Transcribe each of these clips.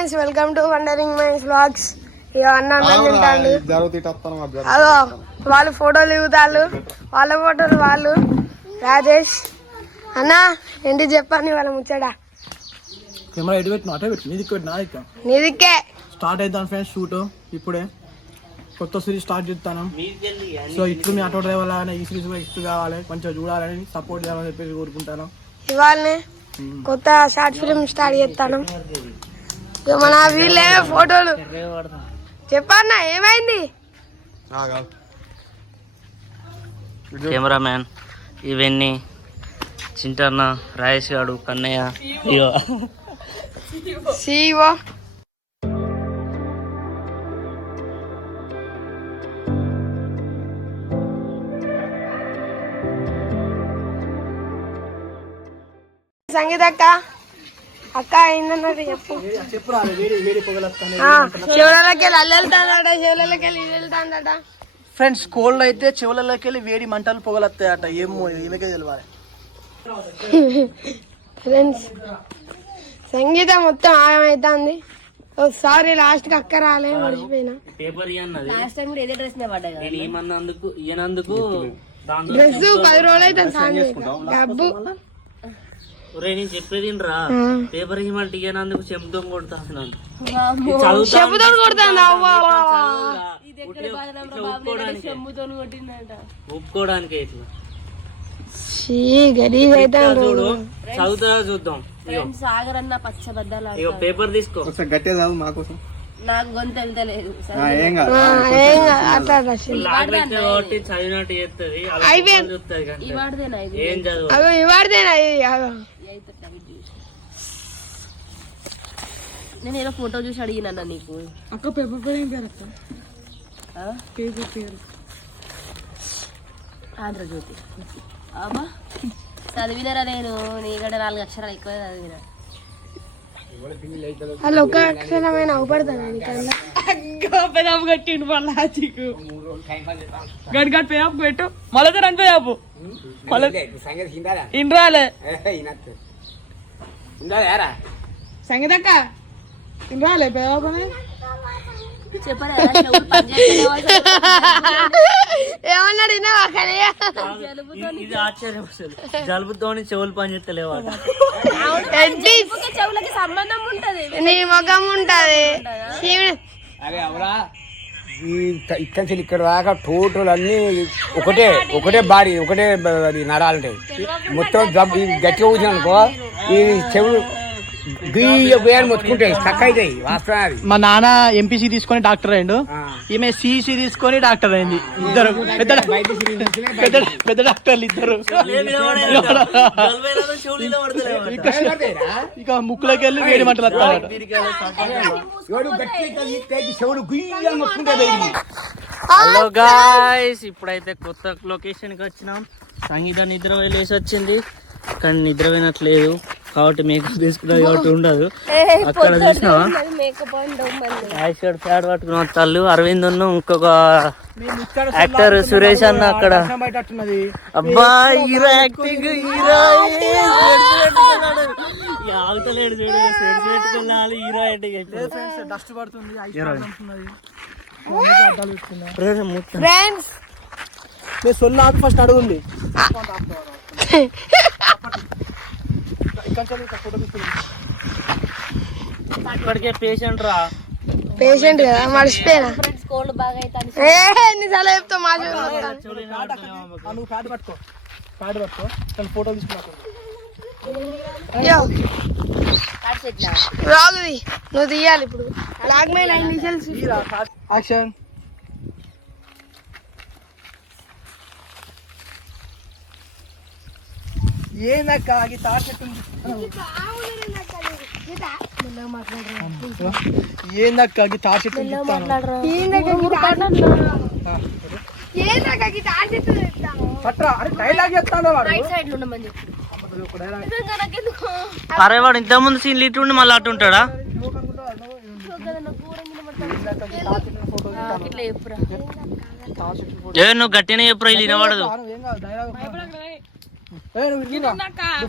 Friends, welcome to wandering minds vlogs. ఇక అన్నం తింటాండు. అదో వాళ్ళు ఫోటోలు దిగుతాళ్ళు, వాళ్ళ ఫోటోలు వాళ్ళు. రాజేష్ అన్న ఏంటి చెప్పండి వాళ్ళ ముచ్చడా. నీదిక్కే స్టార్ట్ అవుతాను ఫ్రెండ్స్. షూట్ ఇప్పుడే కొత్త సిరీస్ స్టార్ట్ చేస్తాను. సో ఇట్లు మీ ఆటో డ్రైవర్ లాగానే ఈ సిరీస్ కూడా ఇట్లు కావాలి, కొంచెం చూడాలని సపోర్ట్ చేయాలని చెప్పేసి కోరుకుంటాను. ఇవాళనే కొత్త షార్ట్ ఫిల్మ్ స్టార్ట్ చేస్తాను. మన వీళ్ళే ఫోటోలు చెప్పన్నా ఏమైంది. కెమెరామ్యాన్ ఇవన్నీ చింటన్న, రాయేష్ గాడు, కన్నయ్య, సిఓ సంగీత అక్క. అక్క అయిందన్నట్టు చెప్పు. చెవులకి వెళ్ళి అల్లు వెళ్తాడట, చెవులకి వెళ్ళి ఇది వెళ్తాడట. ఫ్రెండ్స్, కోల్డ్ అయితే చెవులలోకి వెళ్ళి వేడి మంటలు పొగలొస్తాయట. ఏమో ఏమికే తెలియాలి. ఫ్రెండ్స్, సంగీత మొత్తం ఆగమైతుంది. ఒకసారి లాస్ట్ కి అక్క రాలే, మర్చిపోయినా. పేపర్ డ్రెస్ 10 రోజులు అయితే డబ్బు నేను చెప్పేది రా. పేపర్ ఇవ్వమంటే ఇయ్యనందుకు చెంపుతో కొడతాను. చెప్పుతో కొడతాను ఒప్పుకోవడానికి ఇట్లా చూడు. చదువుతా చూద్దాం. ఇక పేపర్ తీసుకో, గట్టిగా చదువు మా కోసం. నాకు గొంతు వెళ్తలేదు. కాబట్టి చదివినట్టు చేస్తుంది. ఏం చదువు నేను ఏదో ఫోటో చూసి అడిగినా నీకు. అక్క పేపర్ పేరు ఏం పేరు అక్క? పేరు ఆంధ్రజ్యోతి. అమ్మా చదివినరా నేను. నీకంటే 4 అక్షరాలు ఎక్కువ చదివినా. వాళ్ళు ఒక అక్షరమైన అవపడతాను కట్టిండు మళ్ళీకు గడి గడి పేపు పెట్టు మళ్ళీ రన్ పేపు ఇంద్రాలే సంగీతక్క ఇంద్రాలే పేపనే ఏమన్నాడు ఇది ఆశ్చర్యం. అసలు జలుబుతో చెవులు పనిచేస్తలేవు. చెవులకి సంబంధం ఉంటది, నీ ముఖం ఉంటది. ఇక్కడ ఇక్కడ దాకా టోటల్ అన్ని ఒకటే బాడీ, ఒకటే నరాలంటాయి. మొత్తం గట్టిగా కూర్చుని అనుకో ఈ చెవులు మొత్తుకుంటాయి, స్టక్ అవుతాయి. వాస్తవం. మా నాన్న ఎంపీసీ తీసుకొని డాక్టర్ అయ్యిండు, ఈమె సిసి తీసుకొని డాక్టర్ అయింది. ఇద్దరు పెద్ద డాక్టర్లు ఇద్దరు. ఇక ముక్కులోకి వెళ్ళి వేడి మంటలు వస్తాయట. హలో గాయ్స్, ఇప్పుడైతే కొత్త లొకేషన్ కి వచ్చినాం. సంగీత నిద్ర వెళ్ళేసి వచ్చింది, కానీ నిద్ర వినట్లేదు కాబట్టి మేకప్ తీసుకున్నది కాబట్టి ఉండదు. అక్కడ చూసినావా ప్యాడ్ పట్టుకుని వస్తాళ్ళు. అరవింద్ ఇంకొక యాక్టర్ సురేష్ అన్న అక్కడ. అబ్బా హీరో యాక్టింగ్, హీరో ఆగుతలేడు చూడు. సెట్స్ పెట్టుకెళ్ళాలి, హీరో యాక్టింగ్. డస్ట్ పడుతుంది. సొల్లు ఆపి ఫస్ట్ అడుగుంది. ఇప్పటికే పేషెంట్ రా, పేషెంట్ కదా మర్చిపోయినా. కోల్డ్ బాగా అయితే ఎన్నిసార్లు చెప్తావు మా నువ్వు ప్యాడ్ పట్టుకో ఫోటో తీసుకున్నా. రాగుది నువ్వు తీయాలి ఇప్పుడు. లాగ్ మీద యాక్షన్. ఏందక్క తాట చెట్టు ఏందక్క తాట చెట్టు డైలాగ్ చెప్తాను. అరే వాడు ఇంత ముందు సీన్లు ఇటు ఉండి మళ్ళీ అటు ఉంటాడా? నువ్వు గట్టినే చెప్పురా, ఇది వినబడదు.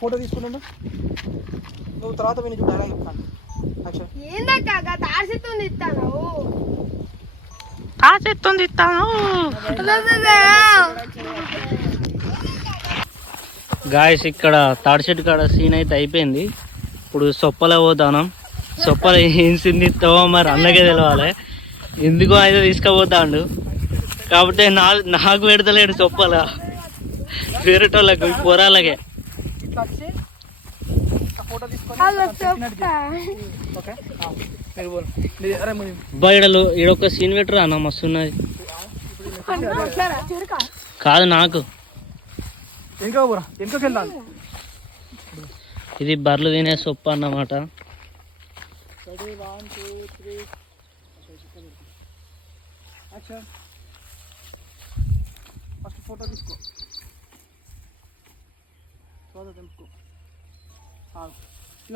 ఫోటో తీసుకున్నాను నువ్వు తర్వాత డైలాగ్ చెప్తాను. ఏందక్క చెత్తుంది ఇస్తాను. గాయస్ ఇక్కడ తాడి చెట్టు కాడ సీన్ అయితే అయిపోయింది. ఇప్పుడు సొప్పలే పోతాను. సొప్పల ఏం సీన్ ఇస్తావో మరి అన్నకే తెలవాలి. ఎందుకో అయితే తీసుకుపోతాడు కాబట్టి నాకు పెడతలేడు సొప్పల, వేరేటోళ్ళకు పొరాలకే. బయడలు ఈడొక్క సీన్ పెట్టరా అన్న, మస్తున్నది. కాదు నాకు ఇది బర్రెలు తినే సొప్ప అన్నమాట. ఫోటో తీసుకో,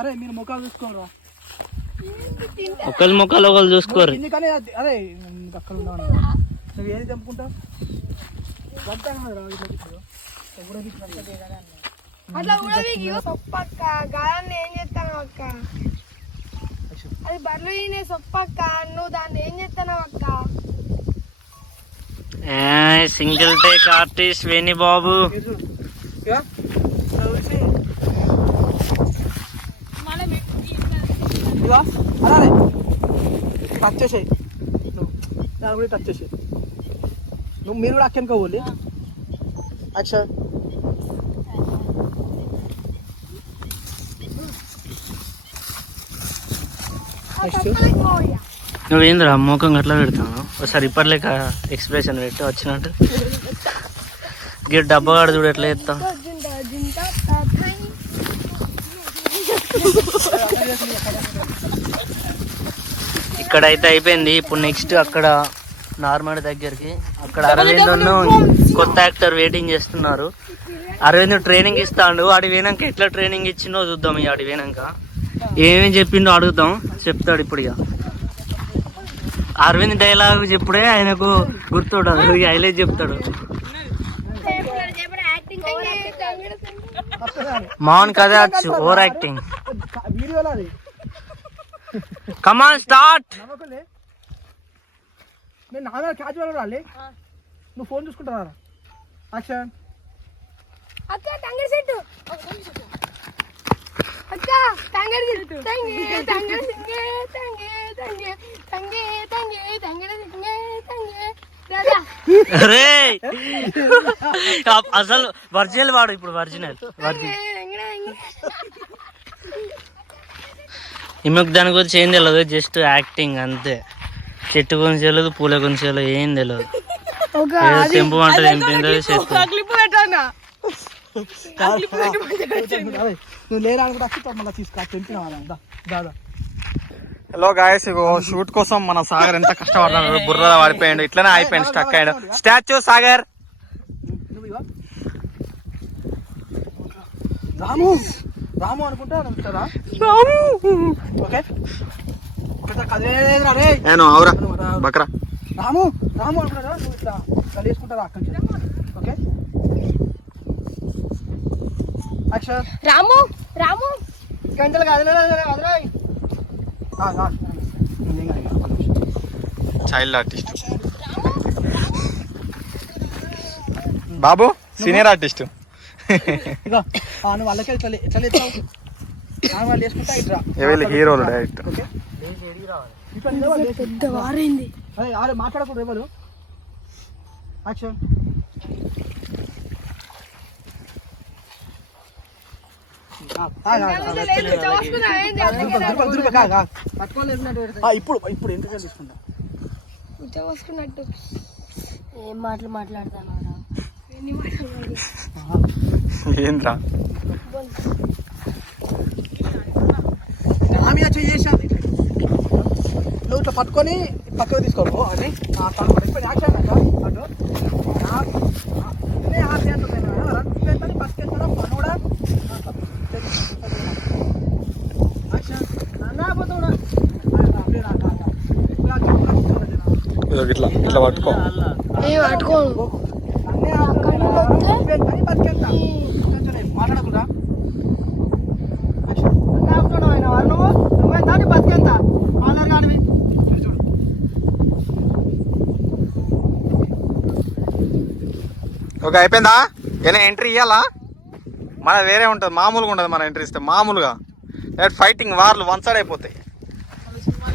అరే మీరు ముఖాలు చూసుకోరా, ఒకరి ముఖాలు ఒకరు చూసుకోరు. ఎందుకని అరే అక్కడ ఉన్నావు నువ్వు ఏది తెంపుకుంటావు? అట్లా కూడా సొప్పక్క గాయాన్ని ఏం చేస్తాను అక్క? అది బర్రెలు తినే సొప్పక్క, నువ్వు దాన్ని ఏం చేస్తాను అక్క? సింగిల్ టేక్ ఆర్టిస్ట్ వేణి బాబు. అలానే టచ్ చేసేయి, దాని కూడా టచ్ చేసేయి. నువ్వు మీరు కూడా అక్కడికి పోవాలి. యాక్షన్. నువ్వేంద్రా మోకం అట్లా పెడతాను? ఒకసారి ఇప్పట్లేక ఎక్స్ప్రెషన్ పెట్టి వచ్చినట్టు. డబ్బా కాడ చూడు ఎట్లా చేస్తావు. ఇక్కడైతే అయిపోయింది. ఇప్పుడు నెక్స్ట్ అక్కడ నార్మల్ దగ్గరికి, అక్కడ అరవింద్ కొత్త యాక్టర్ వెయిటింగ్ చేస్తున్నారు. అరవింద్ ట్రైనింగ్ ఇస్తాడు. ఆడి పోయినాక ఎట్లా ట్రైనింగ్ ఇచ్చిండో చూద్దాం. ఇక ఆడి పోయినాక ఏమేమి చెప్పిండో అడుగుదాం, చెప్తాడు. ఇప్పుడు ఇక అరవింద్ డైలాగ్ చెప్పుడే ఆయనకు గుర్తుండదు, ఇక హైలైట్ చెప్తాడు. మౌన్ కదే వచ్చు, ఓవర్ యాక్టింగ్. Come on start. నేను నా క్యాచ్ రాలి, నువ్వు ఫోన్ చూసుకుంటా. యాక్షన్. అక్క తంగడి సెట్టు, అక్క తంగడి సెట్టు, తంగే తంగే తంగే తంగే తంగే తంగే తంగే తంగడి తంగే తంగే రాజా. అరే అసలు ఒరిజినల్ వాడు, ఇప్పుడు ఒరిజినల్ ఈమెకు దాని గురించి ఏం తెలియదు, జస్ట్ యాక్టింగ్ అంతే. చెట్టు గురించి తెలియదు, పూల గురించి తెలియదు, ఏం తెలియదు. తెంపు అంటే తెంపిందో నువ్వు లేరా అనుకుంటా మళ్ళీ తీసుకు తెంపిన దాదా. హలో గాయస్, ఇగో షూట్ కోసం మన సాగర్ ఎంత కష్టపడుతున్నాడు. బుర్ర పడిపోయాడు, ఇట్లనే అయిపోయాడు, స్టక్ అయ్యాడు. స్టాచ్యూ సాగర్. రాము రాము అనుకుంటా ఓకే. బక్రా రాము రాము అనుకుంటారా? నువ్వు ఇట్లా కలిసుకుంటారా అక్కడి నుంచి? Okay action. రాము రాము గంటలు వదిలే. చైల్డ్ ఆర్టిస్ట్ బాబు, సీనియర్ ఆర్టిస్ట్. ఇక నువ్వు వాళ్ళకి ఎట్లా ఎత్తావు? వాళ్ళు వేసుకుంటా ఇట్లా హీరోలు డైరెక్ట్. పెద్ద వారైంది. అరే మాట్లాడకూడదు ఎవరు. యాక్షన్. ఇప్పుడు ఎంత తీసుకుంటా? ఏం మాటలు మాట్లాడతాను ఏంద్రా చేసేది. నువ్వు ఇట్లా పట్టుకొని పక్కకు తీసుకోవు అని యాక్షన్ అటు పట్టుకెళ్తాడా పనుడా ఇట్లా ఇట్లా పట్టుకో. మాట్లాడకుండా నువ్వే దాన్ని బతికెళ్తా ఆలర్ గాడివి చూడు. ఓకే అయిపోయిందా? ఏమైనా ఎంట్రీ ఇవ్వాలా? మన వేరే ఉంటుంది, మామూలుగా ఉండదు మన ఎంట్రీ ఇస్తే. మామూలుగా ఫైటింగ్ వార్లు వన్ సైడ్ అయిపోతాయి.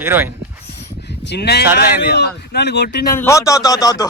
హీరోయిన్ చిన్న నన్ను కొట్టిండు వద్దు